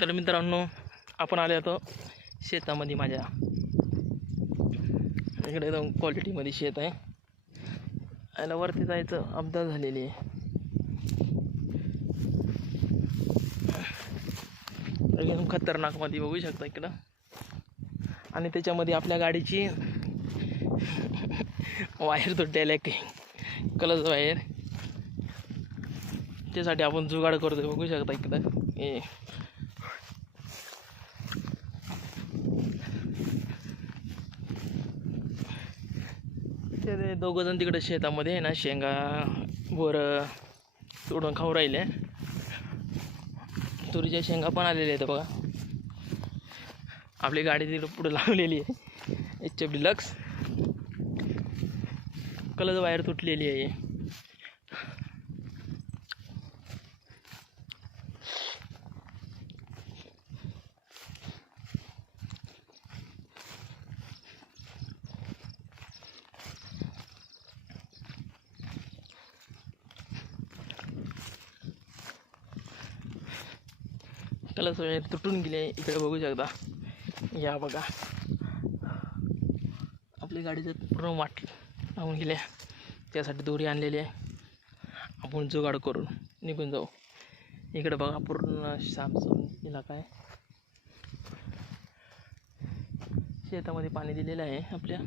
तर मित्रांनो, आपण आले होतो शेतामध्ये माझ्या. इकडे एकदम क्वालिटीमध्ये शेत आहे. याला वरती जायचं अपघात झालेली आहे. एकदम खतरनाकमध्ये बघू शकता इकडं. आणि त्याच्यामध्ये आपल्या गाडीची वायर तुटलेली आहे, कलच वायर. त्यासाठी आपण जुगाड करतोय, बघू शकता इकडं. ते दोघं जण तिकडे शेतामध्ये आहे ना, शेंगा बोरं तोडून खाऊ राहिले. तुरीच्या शेंगा पण आलेल्या आहेत बघा. आपली गाडी तिकडे पुढे लावलेली आहे, HF डिलक्स. कलच वायर तुटलेली आहे. कलच वायर तुटून गेले इकडे बघू शकता. या बघा, आपली गाडीचं पूर्ण वाट लावून गेले. त्यासाठी दोरी आणलेली आहे. आपण जुगाड करून निघून जाऊ. इकडे बघा पूर्ण सामसूम इलाका आहे. शेतामध्ये पाणी दिलेलं आहे आपल्या.